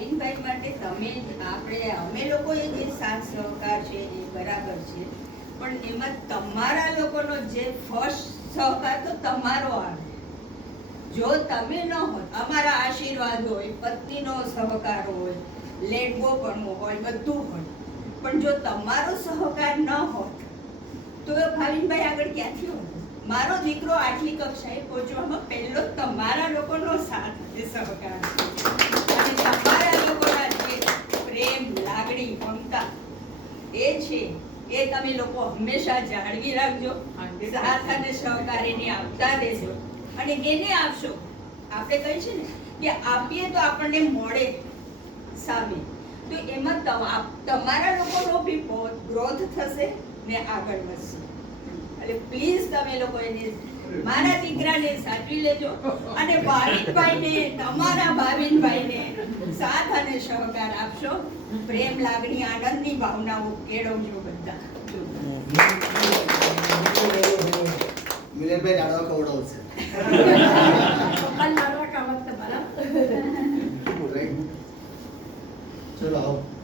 ભાવિનભાઈ માટે અમે લોકોએ જે સાથ સહકાર છે એ બરાબર છે, પણ એમાં તમારા લોકોનો જે ફર્સ્ટ સહકાર તો તમારો આવે. જો તમે ન હોત, અમારા આશીર્વાદ હોય, પત્નીનો સહકાર હોય, લેટગો પણ હોય, બધું હોય, પણ જો તમારો સહકાર ન હોત તો ભાવિનભાઈ આગળ ક્યાંથી હોત? મારો દીકરો આટલી કક્ષાએ પહોંચવામાં પહેલો તમારા લોકોનો સાથ અને સહકાર છે. અને તમારા લોકોના જે પ્રેમ, લાગણી, મમતા એ છે એ તમે લોકો હંમેશા જાળવી રાખજો. સાથ અને સહકાર એને આપતા રહેજો અને એને આપશો. આપણે કહી છે ને કે આપીએ તો આપણને મળે સામે, તો એમાં તમારા લોકોનો બી ગ્રોથ થશે ને આગળ વધશે. એટલે પ્લીઝ તમે લોકો એને, મારા દીકરાને સાચવી લેજો અને ભાવિનભાઈને, તમારા ભાવિનભાઈને સાથ અને સહકાર આપશો. પ્રેમ, લાગણી, આનંદની ભાવનાઓ કેળવજો બધા. મિલનભાઈ લાડવા ખવડાવશે. લાડવા ખાવા તમારા. ચલો આવો.